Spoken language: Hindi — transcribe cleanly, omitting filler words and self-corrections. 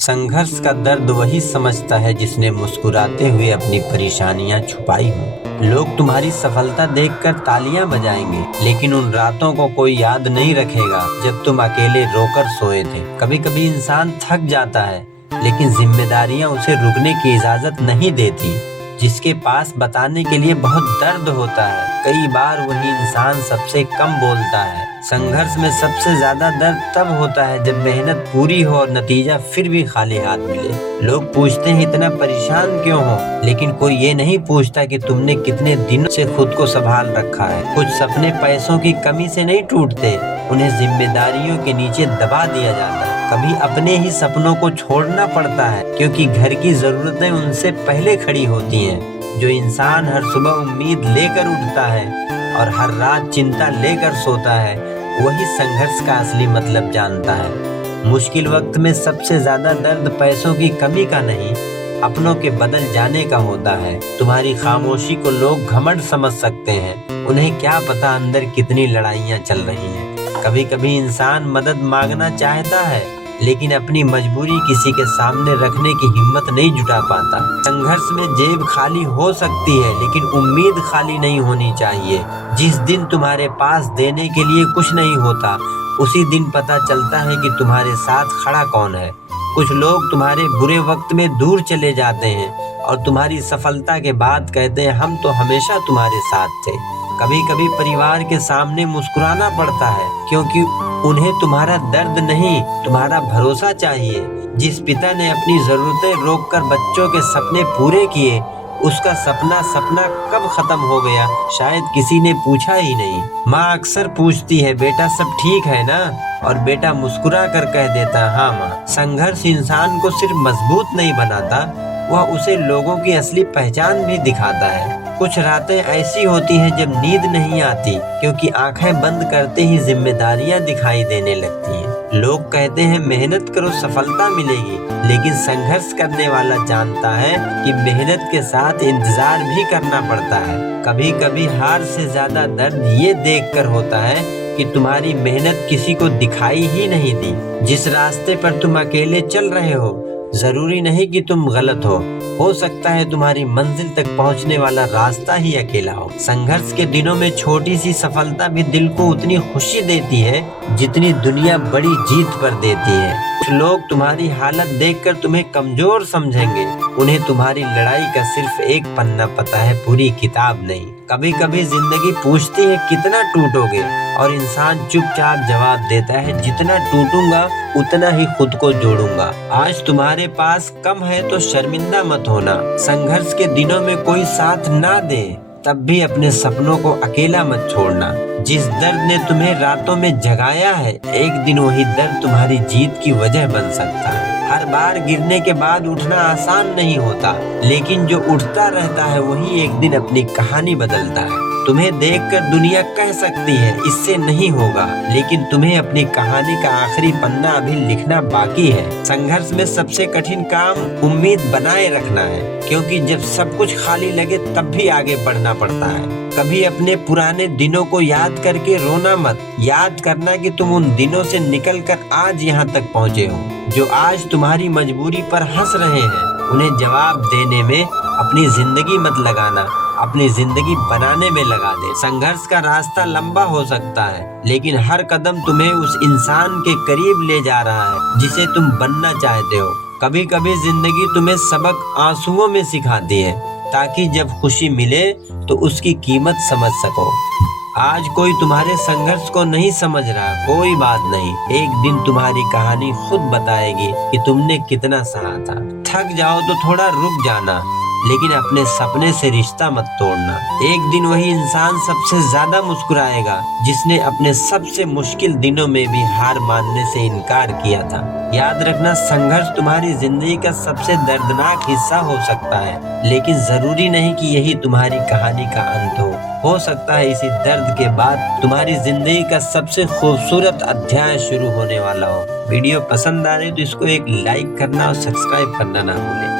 संघर्ष का दर्द वही समझता है जिसने मुस्कुराते हुए अपनी परेशानियां छुपाई हों। लोग तुम्हारी सफलता देखकर तालियां बजाएंगे, लेकिन उन रातों को कोई याद नहीं रखेगा जब तुम अकेले रोकर सोए थे। कभी कभी इंसान थक जाता है, लेकिन जिम्मेदारियां उसे रुकने की इजाजत नहीं देती। जिसके पास बताने के लिए बहुत दर्द होता है, कई बार वही इंसान सबसे कम बोलता है। संघर्ष में सबसे ज्यादा दर्द तब होता है जब मेहनत पूरी हो और नतीजा फिर भी खाली हाथ मिले। लोग पूछते हैं इतना परेशान क्यों हो, लेकिन कोई ये नहीं पूछता कि तुमने कितने दिनों से खुद को संभाल रखा है। कुछ सपने पैसों की कमी से नहीं टूटते, उन्हें जिम्मेदारियों के नीचे दबा दिया जाता है। कभी अपने ही सपनों को छोड़ना पड़ता है, क्योंकि घर की जरूरतें उनसे पहले खड़ी होती हैं। जो इंसान हर सुबह उम्मीद लेकर उठता है और हर रात चिंता लेकर सोता है, वही संघर्ष का असली मतलब जानता है। मुश्किल वक्त में सबसे ज्यादा दर्द पैसों की कमी का नहीं, अपनों के बदल जाने का होता है। तुम्हारी खामोशी को लोग घमंड समझ सकते हैं, उन्हें क्या पता अंदर कितनी लड़ाइयाँ चल रही हैं। कभी कभी इंसान मदद मांगना चाहता है, लेकिन अपनी मजबूरी किसी के सामने रखने की हिम्मत नहीं जुटा पाता। संघर्ष में जेब खाली हो सकती है, लेकिन उम्मीद खाली नहीं होनी चाहिए। जिस दिन तुम्हारे पास देने के लिए कुछ नहीं होता, उसी दिन पता चलता है कि तुम्हारे साथ खड़ा कौन है। कुछ लोग तुम्हारे बुरे वक्त में दूर चले जाते हैं और तुम्हारी सफलता के बाद कहते हैं हम तो हमेशा तुम्हारे साथ थे। कभी कभी परिवार के सामने मुस्कुराना पड़ता है, क्योंकि उन्हें तुम्हारा दर्द नहीं, तुम्हारा भरोसा चाहिए। जिस पिता ने अपनी जरूरतें रोककर बच्चों के सपने पूरे किए, उसका सपना कब खत्म हो गया शायद किसी ने पूछा ही नहीं। माँ अक्सर पूछती है बेटा सब ठीक है ना, और बेटा मुस्कुरा कर कह देता हाँ माँ। संघर्ष इंसान को सिर्फ मजबूत नहीं बनाता, वह उसे लोगों की असली पहचान भी दिखाता है। कुछ रातें ऐसी होती हैं जब नींद नहीं आती, क्योंकि आंखें बंद करते ही जिम्मेदारियां दिखाई देने लगती हैं। लोग कहते हैं मेहनत करो सफलता मिलेगी, लेकिन संघर्ष करने वाला जानता है कि मेहनत के साथ इंतजार भी करना पड़ता है। कभी कभी हार से ज्यादा दर्द ये देखकर होता है कि तुम्हारी मेहनत किसी को दिखाई ही नहीं दी। जिस रास्ते पर तुम अकेले चल रहे हो, जरूरी नहीं कि तुम गलत हो सकता है तुम्हारी मंजिल तक पहुंचने वाला रास्ता ही अकेला हो। संघर्ष के दिनों में छोटी सी सफलता भी दिल को उतनी खुशी देती है जितनी दुनिया बड़ी जीत पर देती है। कुछ लोग तुम्हारी हालत देखकर तुम्हें कमजोर समझेंगे, उन्हें तुम्हारी लड़ाई का सिर्फ एक पन्ना पता है, पूरी किताब नहीं। कभी कभी जिंदगी पूछती है कितना टूटोगे, और इंसान चुपचाप जवाब देता है जितना टूटूंगा उतना ही खुद को जोड़ूंगा। आज तुम्हारे पास कम है तो शर्मिंदा मत होना। संघर्ष के दिनों में कोई साथ ना दे, तब भी अपने सपनों को अकेला मत छोड़ना। जिस दर्द ने तुम्हें रातों में जगाया है, एक दिन वही दर्द तुम्हारी जीत की वजह बन सकता है। हर बार गिरने के बाद उठना आसान नहीं होता, लेकिन जो उठता रहता है वही एक दिन अपनी कहानी बदलता है। तुम्हें देखकर दुनिया कह सकती है इससे नहीं होगा, लेकिन तुम्हें अपनी कहानी का आखिरी पन्ना अभी लिखना बाकी है। संघर्ष में सबसे कठिन काम उम्मीद बनाए रखना है, क्योंकि जब सब कुछ खाली लगे तब भी आगे बढ़ना पड़ता है। कभी अपने पुराने दिनों को याद करके रोना मत, याद करना कि तुम उन दिनों से निकलकर आज यहाँ तक पहुँचे हो। जो आज तुम्हारी मजबूरी पर हंस रहे हैं, उन्हें जवाब देने में अपनी जिंदगी मत लगाना, अपनी जिंदगी बनाने में लगा दे। संघर्ष का रास्ता लंबा हो सकता है, लेकिन हर कदम तुम्हें उस इंसान के करीब ले जा रहा है जिसे तुम बनना चाहते हो। कभी कभी जिंदगी तुम्हें सबक आंसुओं में सिखाती है, ताकि जब खुशी मिले तो उसकी कीमत समझ सको। आज कोई तुम्हारे संघर्ष को नहीं समझ रहा, कोई बात नहीं, एक दिन तुम्हारी कहानी खुद बताएगी कि तुमने कितना सहा था। थक जाओ तो थोड़ा रुक जाना, लेकिन अपने सपने से रिश्ता मत तोड़ना। एक दिन वही इंसान सबसे ज्यादा मुस्कुराएगा जिसने अपने सबसे मुश्किल दिनों में भी हार मानने से इनकार किया था। याद रखना, संघर्ष तुम्हारी जिंदगी का सबसे दर्दनाक हिस्सा हो सकता है, लेकिन जरूरी नहीं कि यही तुम्हारी कहानी का अंत हो सकता है इसी दर्द के बाद तुम्हारी जिंदगी का सबसे खूबसूरत अध्याय शुरू होने वाला हो। वीडियो पसंद आ रही तो इसको एक लाइक करना और सब्सक्राइब करना ना भूलें।